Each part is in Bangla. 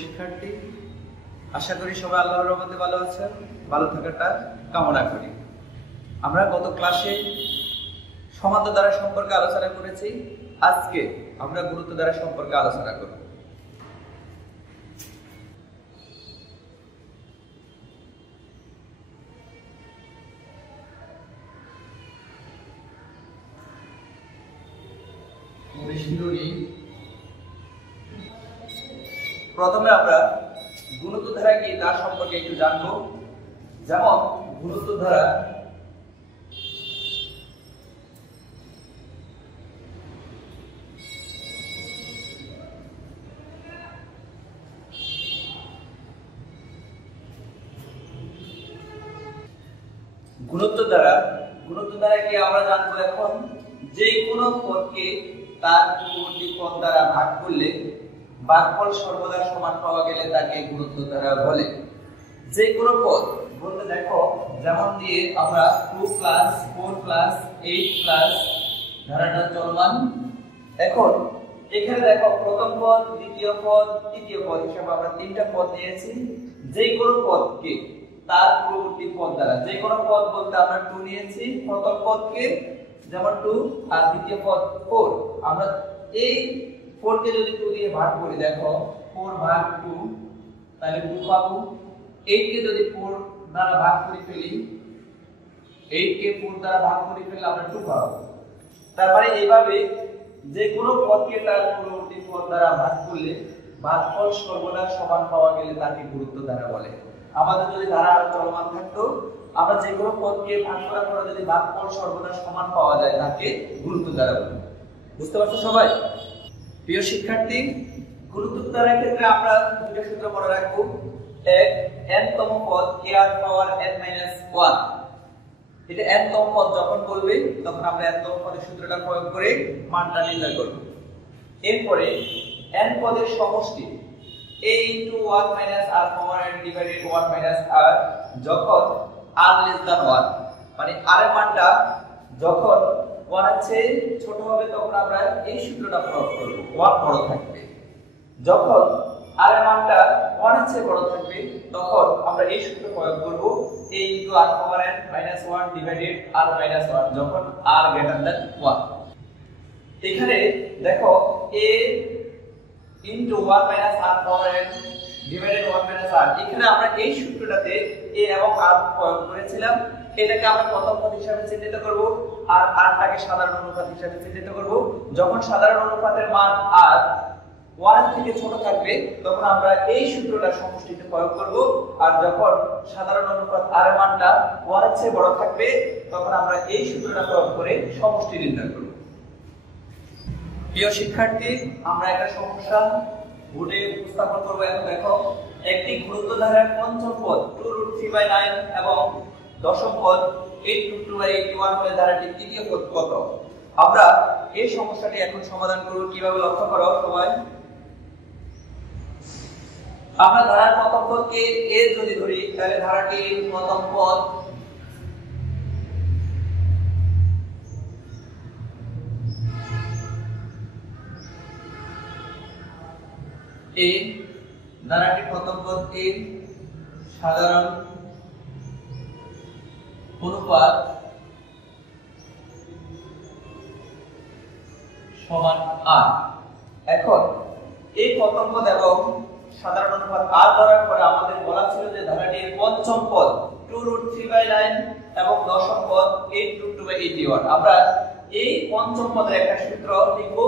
শিক্ষার্থী, আশা করি সবাই আল্লাহর রহমতে ভালো আছেন। ভালো থাকাটা কামনা করি। আমরা গত ক্লাসে সমান্তর দ্বারা সম্পর্কে আলোচনা করেছি। আজকে আমরা গুরুত্ব দ্বারা সম্পর্কে আলোচনা করব। প্রথমে আমরা গুণোত্তর ধারা কি তার সম্পর্কে একটু জানবো। যেমন গুণোত্তর ধারা গুণোত্তর দ্বারা কি আমরা জানবো এখন যে কোনো পদকে তার পূর্ববর্তী পদ দ্বারা ভাগ করলে ভাগফল সর্বদা সমান পাওয়া গেলে তাকে গুণোত্তর ধারা বলে। যে কোনো পদ বলতে দেখো, যেমন দিয়ে আমরা 2 + 4 + 8 ধারাটা চলমান। এখন এখানে দেখো প্রথম পদ, দ্বিতীয় পদ, তৃতীয় পদ হিসেবে আমরা তিনটা পদ নিয়েছি। যে কোনো পদকে তার পূর্ববর্তী পদ দ্বারা, যে কোনো পদ বলতে আমরা 2 নিয়েছি, প্রথম পদকে যেমন 2 আর দ্বিতীয় পদ 4। আমরা এই 4 কে যদি 2 দিয়ে ভাগ করি, দেখো 4 ভাগ 2 তাহলে 2 পাবো। 8 কে যদি 4 দ্বারা ভাগ করে ফেলি, 8 কে 4 দ্বারা ভাগ করে ফেললে আমরা 2 পাবো। তারপরে এইভাবে যে কোনো পদকে তার পূর্ববর্তী পদ দ্বারা ভাগ করলে ভাগফল সর্বদা সমান পাওয়া গেলে তাকে গুণোত্তর ধারা বলে। আমাদের যদি ধারা চলমান থাকতো, আমরা যে কোনো পদকে ভাগ করার পরে যদি ভাগফল সর্বদা সমান পাওয়া যায় তাকে গুণোত্তর ধারা বলে। বুঝতে পারছো সবাই? প্রিয় শিক্ষার্থী, গুণোত্তর ধারার ক্ষেত্রে আমরা দুটো সূত্র মনে রাখবো। এক, n তম পদ n-1। এটা n তম পদ যখন বলবে তখন আমরা n তম পদের সূত্রটা প্রয়োগ করে মানটা নির্ণয় করব। এরপরে n পদের সমষ্টি a * 1 - r n / 1 - r যখন r < 1, মানে r এর মানটা যখন 1 এর চেয়ে ছোট হবে তখন আমরা এই সূত্রটা প্রয়োগ করব। 1 বড় থাকবে। যখন r এর মানটা 1 এর চেয়ে বড় থাকবে তখন আমরা এই সূত্র প্রয়োগ করব, a * r n - 1 / r - 1 যখন r > 1। এখানে দেখো a * 1 - r n / 1 - r, এখানে আমরা এই সূত্রটাতে a এবং r প্রয়োগ করেছিলাম। এটাকে আমরা প্রথম পদ হিসাবে চিহ্নিত করব আর rটাকে সাধারণ অনুপাত হিসাবে চিহ্নিত করব। যখন সাধারণ অনুপাতের মান r 1 থেকে ছোট থাকবে তখন আমরা এই সূত্রটা সমষ্টিতে প্রয়োগ করব, আর যখন সাধারণ অনুপাত r এর মানটা 1 এর চেয়ে বড় থাকবে তখন আমরা এই সূত্রটা প্রয়োগ করে সমষ্টি নির্ণয় করব। প্রিয় শিক্ষার্থী, আমরা একটা সমস্যা বোর্ডে উপস্থাপন করব। এখন দেখো, একটি গুণোত্তর ধারার পঞ্চম পদ 2√3/9 এবং দশম পদ 8√2/81 হলে ধারাটির তৃতীয় পদ কত? আমরা এই সমস্যাটি এখন সমাধান করব। কিভাবে লক্ষ্য করো সবাই। আমরা ধারার প্রথম পদকে a যদি ধরি তাহলে ধারাটির প্রথম পদ a, ধারাটির প্রথম পদ a, সাধারণ অনুপাত সমান r। এখন এই প্রথম পদ এবং সাধারণ অনুপাত r ধরার পরে আমাদের বলা ছিল যে ধারাটির পঞ্চম পদ 2√3/9 এবং দশম পদ 8√2/81। আমরা এই পঞ্চম পদের একটা সূত্র লিখব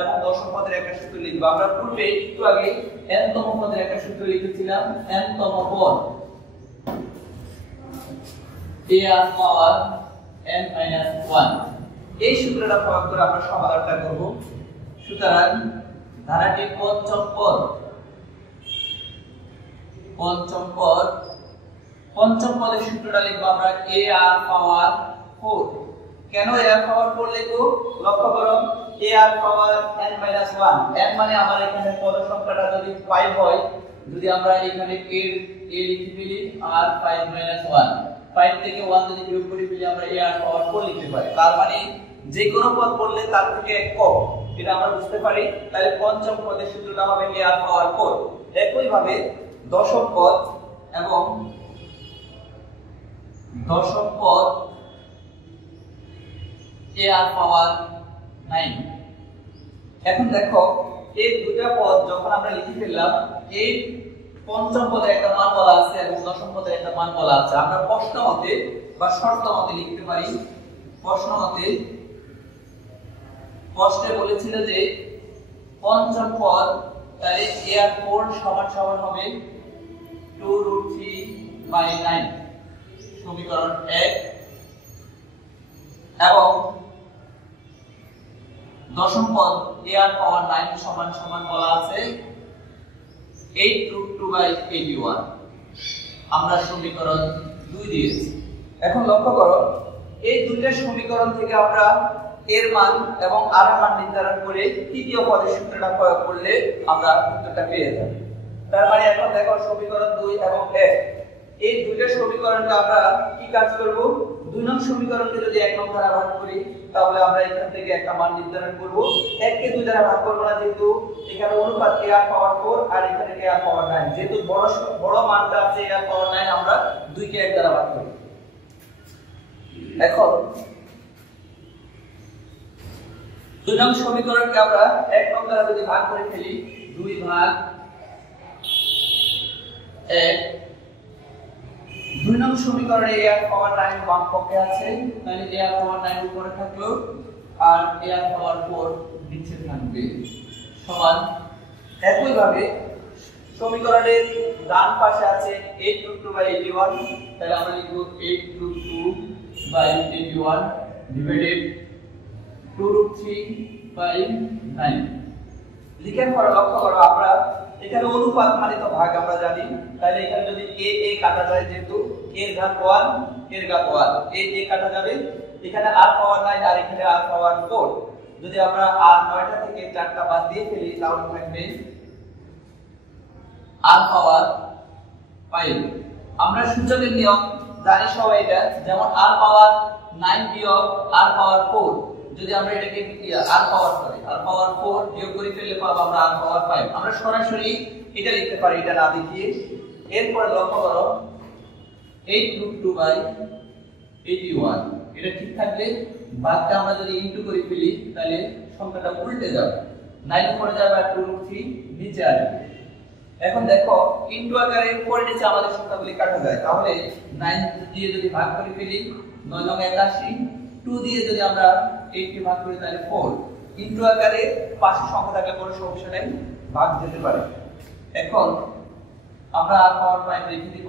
এবং দশম পদের একটা সূত্র লিখব। আমরা পূর্বে একটু আগে n তম পদের একটা সূত্র লিখেছিলাম। n তম পদ a r n - 1, এই সূত্রটা প্রয়োগ করে আমরা সমাধানটা করব। সুতরাং ধারাটির পঞ্চম পদের সূত্রটা লিখব আমরা ar⁴। কেন ar⁴ লিখব? লক্ষ্য করো, ar⁴n - 1, n মানে আমার এখানে পদ সংখ্যাটা যদি 5 হয়, যদি আমরা এখানে a লিখে ফেলি r 5 - 1, 5 থেকে 1 যদি বিয়োগ করি ফেলি আমরা ar⁴ লিখতে পারি। তার মানে যে কোনো পদ পড়লে তার থেকে এক কম, এটা আমরা বুঝতে পারি। তাহলে পঞ্চম পদের সূত্রটা হবে a r পাওয়ার 4। একইভাবে দশম পদ এবং দশম পদ a আর পাওয়ার 9। এখন দেখো এই দুটো পদ যখন আমরা লিখে ফেললাম, এই পঞ্চম পদের একটা মান বলা আছে এবং দশম পদের একটা মান বলা আছে। আমরা প্রশ্ন মতে বা শর্ত মতে লিখতে পারি। প্রশ্ন মতে প্রশ্নে বলেছিল যে পঞ্চম পদ তাহলে a আর 4 সমান সমান হবে 2√3/9 সমীকরণ 1। এবং দশম পদ a আর পাওয়ার 9 সমান সমান বলা আছে 8√2/81। আমরা সমীকরণ 2 দিয়েছি। এখন লক্ষ্য করো এই দুইটা সমীকরণ থেকে আমরা এর মান এবং আর এর মান নির্ধারণ করে তৃতীয় পদের সূত্রটা প্রয়োগ করলে আমরা উত্তরটা পেয়ে যাব। তার মানে এখন দেখো সমীকরণ 2 এবং 1 এই দুইটা সমীকরণকে আমরা কি কাজ করব, 2 নং সমীকরণকে যদি 1 নং দ্বারা ভাগ করি তাহলে আমরা এখান থেকে একটা মান নির্ধারণ করব। 1 কে 2 দ্বারা ভাগ করব না, যেহেতু এখানে অনুপাত a আর পাওয়ার 4 আর এখানে a আর পাওয়ার 9, যেহেতু বড় মানটা আছে a আর পাওয়ার 9, আমরা 2 কে 1 দ্বারা ভাগ করব। এখন 2 নং সমীকরণকে আমরা 1 নং দ্বারা যদি ভাগ করে ফেলি, 2/1। 2 নং সমীকরণে a আর পাওয়ার 9 বাম পক্ষে আছে, তাহলে a আর পাওয়ার 9 উপরে থাকলো আর a আর পাওয়ার 4 নিচে থাকবে সমান। একইভাবে সমীকরণের ডান পাশে আছে 8√2/81, তাহলে আমরা লিখব 8√2/81 ডিভাইডেড 2√3/9। লিখার পর লক্ষ্য করো আমরা এখানে অনুপাত মানে তো ভাগ আমরা জানি, তাহলে এখানে যদি a a কাটা যায়, যেহেতু এর ঘাত 1 এর ঘাত 1, a a কাটা যাবে, এখানে r পাওয়ার 9 আর এখানে r পাওয়ার 4, যদি আমরা r 9টা থেকে 4টা বাদ দিয়ে ফেলি তাহলে থাকবে r পাওয়ার 5। আমরা সূচকের নিয়ম জানি সবাই এটা, যেমন r পাওয়ার 9 বিয়োগ r পাওয়ার 4, যদি আমরা এটাকে r পাওয়ার 4 বিয়োগ করে ফেললে পাবো আমরা r পাওয়ার 5। আমরা সরাসরি এটা লিখতে পারি এটা না দেখিয়ে। এরপর লক্ষ্য করো 8√2/81 এটা ঠিক থাকলে ভাগটা আমরা যদি ইনটু করে ফেলি তাহলে সংখ্যাটা উল্টে যাবে, 9 উপরে যাবে আর 2√3 নিচে আসবে। এখন দেখো ইনটু আকারে উপরে নিচে আমাদের সংখ্যাগুলি কাটা যায়, তাহলে 9 দিয়ে যদি ভাগ করে ফেলি 9 9 81, 2 দিয়ে যদি আমরা 8 কে ভাগ করি তাহলে 4, ইনটু আকারে পাশে সংখ্যা থাকলে কোনো সমস্যা নেই, ভাগ যেতে পারে। এখন আমরা r পাওয়ার 5 লিখে দিব,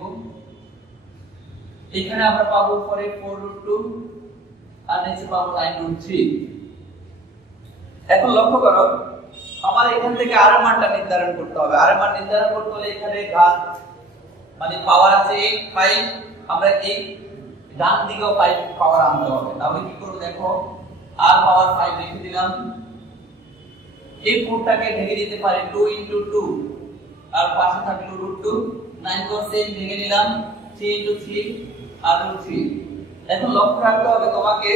এখানে আমরা পাবো উপরে 4√2 আর নিচে পাবো 9√3। এখন লক্ষ্য করো আমার এখান থেকে r এর মানটা নির্ধারণ করতে হবে। r এর মান নির্ধারণ করতে হলে এখানে ঘাত মানে পাওয়ার আছে 5, আমরা এই ডান দিকেও 5 পাওয়ার আনতে হবে। তাহলে কি করব দেখো r পাওয়ার 5 লিখে দিলাম, এই 4টাকে ভেঙে দিতে পারি 2 * 2 আর পাশে থাকলো √2, 9 কে সেম ভেঙে নিলাম 3 * 3 আর √3। এখন লক্ষ্য রাখতে হবে তোমাকে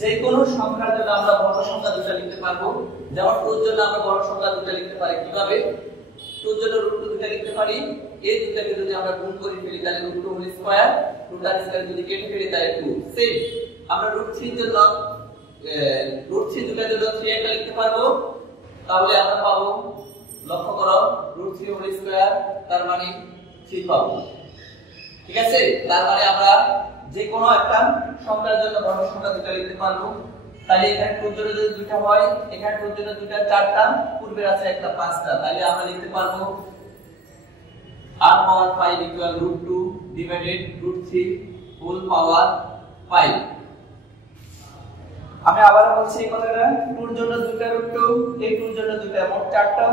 যে কোনো সংখ্যার জন্য আমরা বড় সংখ্যা দুটো লিখতে পারবো, যেমন 2 এর জন্য আমরা বড় সংখ্যা দুটো লিখতে পারি কিভাবে, 2 এর জন্য √2 দুটো লিখতে পারি, এই দুটোকে যদি আমরা গুণ করে ফেলি তাহলে √2 হোল স্কয়ার, √2 স্কয়ার যদি কেটে ফেলি তাহলে 2। সেম আমরা √3 এর জন্য √3 দুটোর জন্য 3 একটা লিখতে পারবো, তাহলে আমরা পাবো লক্ষ্য করো √3 হোল স্কয়ার তার মানে 3 পাবো। ঠিক আছে, তার মানে আমরা যে কোনো একটা সংখ্যার জন্য বড় সংখ্যা দুটো লিখতে পারবো। তাহলে এখানে 2 এর জন্য যদি দুটো হয়, এখানে 2 এর জন্য দুটো 4টা, পূর্বের আছে একটা 5টা, তাহলে আমরা লিখতে পারবো r পাওয়ার 5 = √2 ডিভাইডেড √3 হোল পাওয়ার 5। আমি আবার বলছি এই কথাটা, 2 এর জন্য দুটো √2, এই 2 এর জন্য দুটো, মোট 4টা,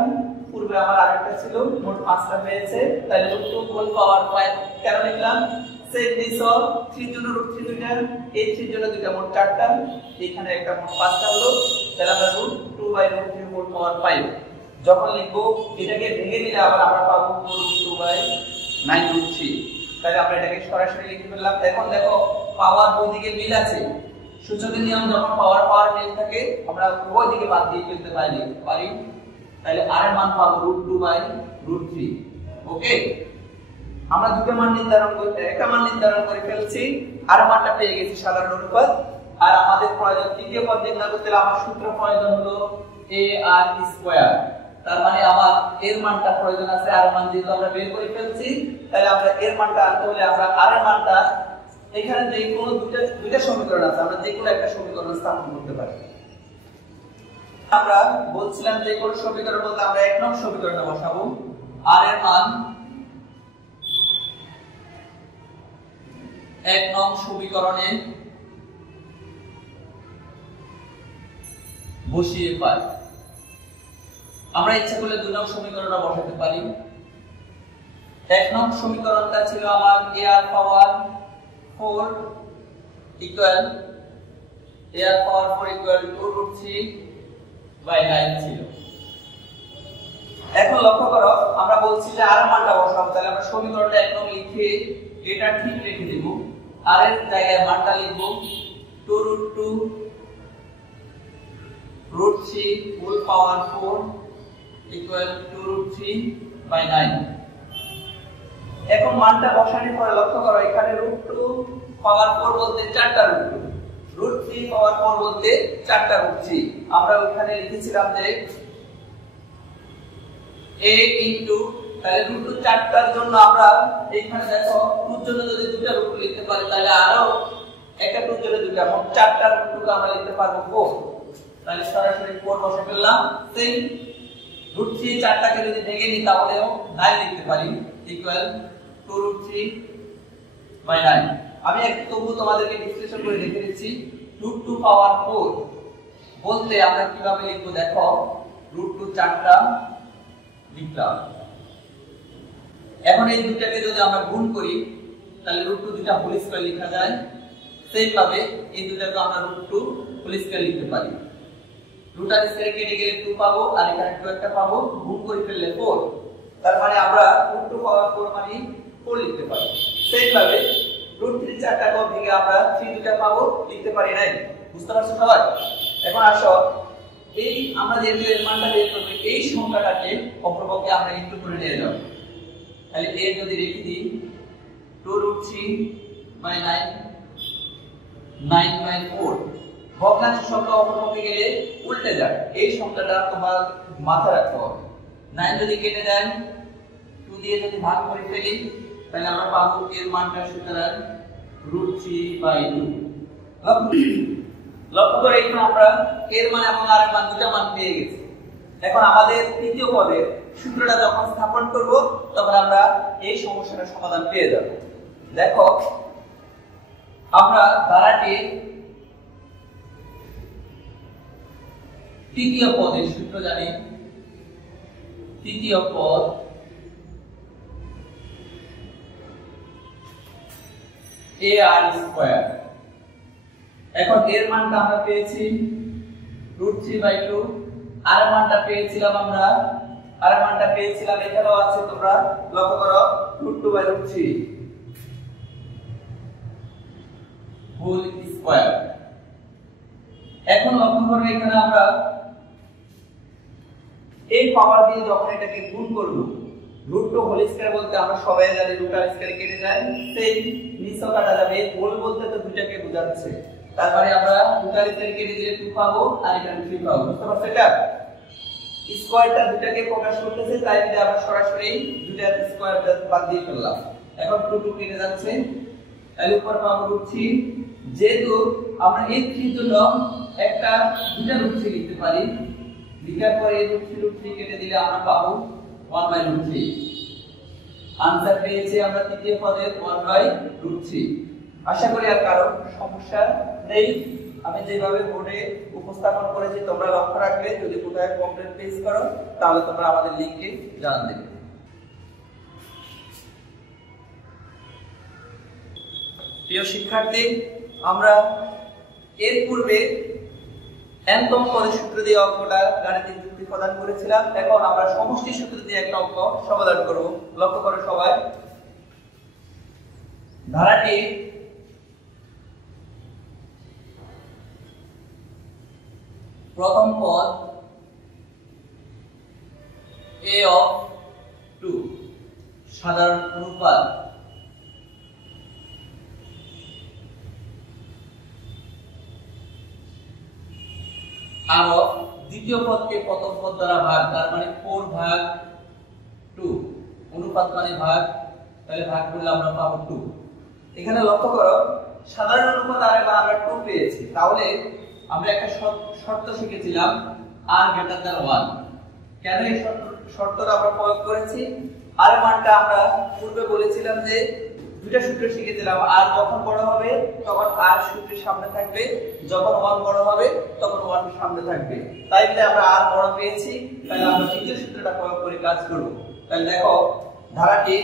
পূর্বে আমার আরেকটা ছিল, মোট 5টা হয়েছে। তাহলে √2 হোল পাওয়ার 5 কেন লিখলাম, সেম দিছো 3 এর জন্য √3 দুটো, এই 3 এর জন্য দুটো, মোট 4টা, এখানে একটা মোট 5টা হলো, তাহলে আমরা √2/√3 হোল পাওয়ার 5 যখন লিখবো এটাকে ভেঙে দিলে আবার আমরা পাবো √2/9√3। তাহলে আমরা এটাকে সরাসরি লিখে ফেললাম। এখন দেখো পাওয়ার দুই দিকে মিল আছে, সূচকের নিয়ম যখন পাওয়ার পাওয়ার মিল থাকে আমরা উভয় দিকে বাদ দিয়ে ফেলতে পারি। তাহলে r এর মান পাবো √2/√3। ওকে, আমরা দুটো মান নির্ধারণ করতে একটা মান নির্ধারণ করে ফেলছি, আর মানটা পেয়ে গেছি সাধারণ অনুপাত। আর আমাদের প্রয়োজন তৃতীয় পদ নির্ণয় করতে হলে আমার সূত্র প্রয়োজন হলো a r স্কয়ার। তার মানে আমার এর মানটা প্রয়োজন আছে, আর মান যেহেতু আমরা বের করে ফেলছি, তাহলে আমরা এর মানটা আনতে হলে আমরা আর এর মানটা এখানে যে কোনো দুইটা সমীকরণ আছে, আমরা যে কোনো একটা সমীকরণ স্থাপন করতে পারি। আমরা বলছিলাম যে কোন সমীকরণ বলতে আমরা এক নং সমীকরণে বসাবো আর এর মান এক নং সমীকরণে বসিয়ে পাই। আমরা ইচ্ছা করলে দুই নং সমীকরণে বসাতে পারি। এক নং সমীকরণটা ছিল আমার a r power 4 equal a r power 4 equal 2√3/9 ছিল। এখন লক্ষ্য করো, আমরা বলছি যে আর মানটা বসাবো, তাহলে আমরা সমীকরণটা এক নং লিখে এটা ঠিক রেখে দেব, আর এর জায়গায় মানটা লিখব 2√2√3 হোল পাওয়ার 4 ইকুয়াল 2√3/9। এখন মানটা বসানোর পরে লক্ষ্য করো, এখানে √2 পাওয়ার 4 বলতে 4টা √3 পাওয়ার 4 বলতে 4টা √3। আমরা ওখানে লিখেছিলাম যে a ইনটু, তাহলে √2 4টার জন্য আমরা এইখানে দেখো 2 এর জন্য যদি দুটো √2 লিখতে পারি, তাহলে আরো একটা 2 এর জন্য দুটো, মোট 4টা √2 কে আমরা লিখতে পারবো 4। তাহলে সরাসরি 4 বসে ফেললাম। সেই √3 4টাকে যদি ভেঙে নিই তাহলেও 9 লিখতে পারি ইকুয়াল 2√3/9। আমি একটু তবু তোমাদেরকে বিশ্লেষণ করে লিখে দিচ্ছি। √2 পাওয়ার 4 বলতে আমরা কিভাবে লিখব দেখো, √2 4টা লিখলাম। এখন এই দুটাকে যদি আমরা গুণ করি তাহলে √2 দুটা হোল স্কয়ার লেখা যায়। সেইভাবে এই দুটাকে আমরা √2 হোল স্কয়ার লিখতে পারি। √2 আর স্কয়ার কেটে গেলে 2 পাবো, আর এখানে 2 একটা পাবো, গুণ করে ফেললে 4। তার মানে আমরা √2 পাওয়ার 4 মানে 4 লিখতে পারি। সেইভাবে √3 4টাকে ভেঙে আমরা 3 দুটা পাবো, লিখতে পারি নাই। বুঝতে পারছো সবাই? এখন আসো, এই আমরা যে এর মানটা বের করব, এই সংখ্যাটাকে অপরপক্ষে আমরা ইনটু করে নিয়ে যাব। তাহলে a যদি রেখে দিই 2√3/9 9/4, ভগ্নাংশ সংখ্যা অপরপক্ষে গেলে উল্টে যায়। এই সংখ্যাটা তোমার মাথায় রাখতে হবে। 9 যদি কেটে যায় 2 দিয়ে যদি ভাগ করে ফেলি তাহলে আমরা পাবো এর মানটা সুতরাং √3/2। লক্ষ্য করে এখানে আমরা এর মান এবং আর এর মান দুটো মান পেয়ে গেছি। এখন আমাদের তৃতীয় পদের সূত্রটা যখন স্থাপন করব তখন আমরা এই সমস্যাটার সমাধান পেয়ে যাব। দেখো, আমরা ধারাটি তৃতীয় পদের সূত্র জানি। তৃতীয় পদ a r স্কয়ার। এখন এর মানটা আমরা পেয়েছি √3/2, আর মানটা পেয়েছিলাম আমরা, আর মানটা পেয়েছিলাম এখানেও আছে, তোমরা লক্ষ্য করো √2/√3 হোল স্কয়ার। এখন লক্ষ্য করো এখানে আমরা এই পাওয়ার দিয়ে যখন এটাকে গুণ করব, √2 হোল স্কয়ার বলতে আমরা সবাই জানি √2 আর স্কয়ার কেটে যায়, সেই নিচে কাটা যাবে। হোল বলতে তো দুটাকে বোঝাচ্ছে, তারপরে আমরা 2 আর স্কয়ার কেটে দিলে 2 পাবো, আর এখানে 3 পাবো। বুঝতে পারছো? এটা স্কয়ারটা দুটাকে প্রকাশ করতেছে, তাই আমরা সরাসরি দুটার স্কয়ার বাদ দিয়ে ফেললাম। এখন 2 কেটে যাচ্ছে, তাহলে উপর পাবো √3। যেহেতু আমরা এই 3 এর জন্য একটা দুটা √3 লিখতে পারি, লিখার পরে √3 কেটে দিলে আমরা পাবো 1/√3। आंसर পেয়েছি আমরা তৃতীয় পদের 1/√3। আশা করি আর কারো সমস্যা নেই। আমি যেভাবে বোর্ডে উপস্থাপন করেছি তোমরা লক্ষ্য রাখবে, যদি কোথায় কমপ্লিট পেজ করো তাহলে তোমরা আমাদের লিংকে জানান দেবে। প্রিয় শিক্ষার্থী, আমরা এর পূর্বে এনতম পদের সূত্র দিয়ে অঙ্কটা গাণিতিক যুক্তি প্রদান করেছিলাম। এখন আমরা সমষ্টি সূত্র দিয়ে একটা অঙ্ক সমাধান করব। লক্ষ্য করো সবাই, ধারাটি প্রথম পদ a of 2 সাধারণ অনুপাত আরো দ্বিতীয় পদকে প্রথম পদ দ্বারা ভাগ, তার মানে 4 ভাগ 2, অনুপাত মানে ভাগ, তাহলে ভাগ করলে আমরা পাবো 2। এখানে লক্ষ্য করো সাধারণ অনুপাত আর এবার আমরা 2 পেয়েছি, তাহলে আমরা একটা শর্ত শিখেছিলাম r > 1। কেন এই শর্তটা আমরা প্রয়োগ করেছি? আর এর মানটা আমরা পূর্বে বলেছিলাম যে দুটো সূত্র শিখেছিলাম, r যখন বড় হবে তখন r সূত্রের সামনে থাকবে, যখন 1 বড় হবে তখন 1 সামনে থাকবে। তাই বলে আমরা r বড় পেয়েছি, তাহলে আমরা দ্বিতীয় সূত্রটা প্রয়োগ করে কাজ করব। তাহলে দেখো ধারাটি,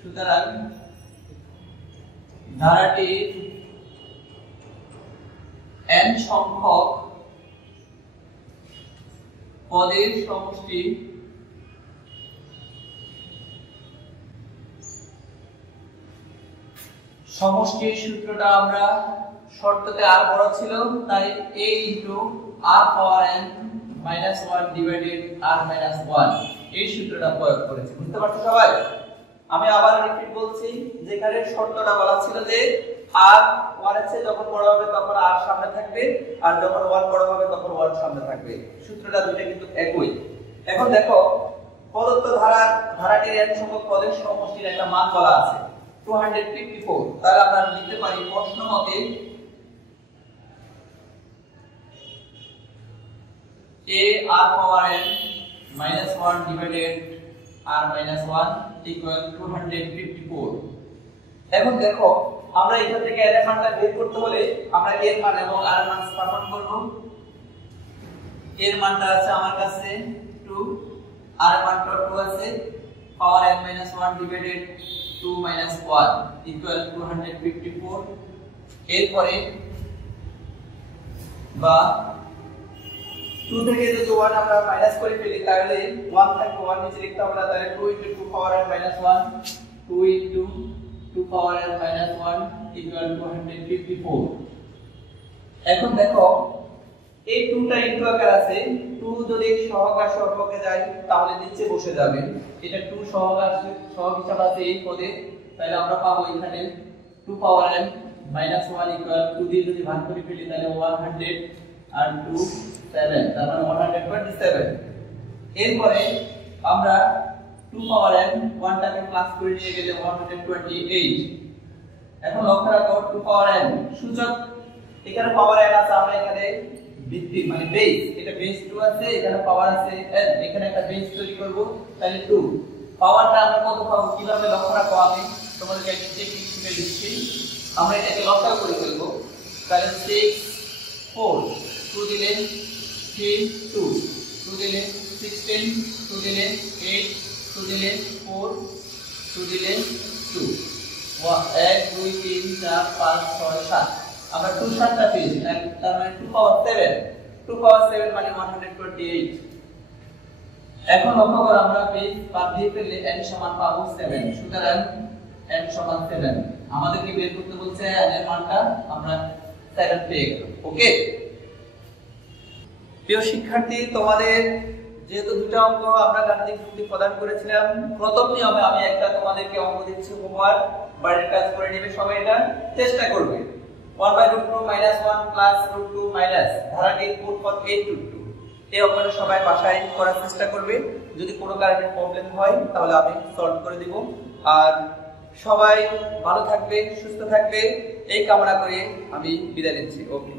সুতরাং ধারাটি n সংখ্যক পদের সমষ্টি সমষ্টির সূত্রটা আমরা শর্ততে r বড় ছিল তাই a r power n minus 1 divided r minus 1 এই সূত্রটা প্রয়োগ করেছি। বুঝতে পারছো সবাই? আমি আবার রিপিট বলছি, যেখানে শর্তটা বলা ছিল যে r 1 এর চেয়ে যখন বড় হবে তখন r সামনে থাকবে, আর যখন 1 বড় হবে তখন 1 সামনে থাকবে। সূত্রটা দুটো কিন্তু একই। এখন দেখো প্রদত্ত ধারাটির n সংখ্যক পদের সমষ্টির একটা মান বলা আছে 254। তাহলে আমরা লিখতে পারি প্রশ্ন মতে a r power n minus 1 divided r minus 1 equal 254। এখন দেখো আমরা এখান থেকে এর মানটা বের করতে হলে আমরা এর মান এবং r এর মান স্থাপন করব। এর মানটা আছে আমার কাছে 2, r এর মানটা 2 আছে, power n minus 1 divided 2 minus 1 equal 254। এরপরে বা 2 থেকে যদি 1 আমরা মাইনাস করে ফেলি তাহলে 1 থাকবে, 1 নিচে লিখতে হবে না, তাহলে 2 * 2 power n minus 1 2 * 2 power n minus 1 equal 254। এখন দেখো এই 2টা ইনটু আকার আছে, 2 যদি সহগ সম্পর্কে যায় তাহলে নিচে বসে যাবে। এটা 2 সহগ হিসাব আছে এই পদে, তাহলে আমরা পাবো এখানে 2 power n minus 1 equal 2 দিয়ে যদি ভাগ করে ফেলি তাহলে 100 আর 2 7, তার মানে 127। এরপরে আমরা 2 power n 1 টাকে প্লাস করে নিয়ে গেলে 128। এখন লক্ষ্য রাখো 2 power n সূচক, এখানে পাওয়ার n আছে, আমরা এখানে ভিত্তি মানে বেস, এটা বেস 2 আছে, এখানে পাওয়ার আছে n, এখানে একটা বেস তৈরি করব, তাহলে 2 পাওয়ারটা আমরা কত পাবো কিভাবে লক্ষ্য রাখো, আমি তোমাদেরকে একটা টেকনিক শিখিয়ে দিচ্ছি। আমরা এটাকে লসাগু করে ফেলব, তাহলে 6 4 2 দিলে 3 2 2 দিলে 16 2 দিলে 8 2 দিলে 4 2 দিলে 2 1 2 3 4 5 6 7, আমরা 2 7টা পেয়েছি, তার মানে 2 পাওয়ার 7 মানে 128। এখন লক্ষ্য করো আমরা বেস বাদ দিয়ে ফেললে n সমান পাবো 7, সুতরাং n সমান 7। আমাদেরকে বের করতে বলছে n এর মানটা, আমরা 7 পেয়ে গেলাম। ওকে প্রিয় শিক্ষার্থী, তোমাদের যেহেতু দুটো অঙ্ক আমরা গাণিতিক যুক্তি প্রদান করেছিলাম, প্রথম নিয়মে আমি একটা তোমাদেরকে অঙ্ক দিচ্ছি, হোমওয়ার্ক, বাড়ির কাজ করে নেবে সবাই, এটা চেষ্টা করবে। 1/√2 - 1 + √2 মাইনাস ধারাটির পদ 8√2, এই অঙ্কটা সবাই বাসায় করার চেষ্টা করবে। যদি কোনো কারণে প্রবলেম হয় তাহলে আমি সলভ করে দিব। আর সবাই ভালো থাকবে, সুস্থ থাকবে এই কামনা করে আমি বিদায় নিচ্ছি। ওকে।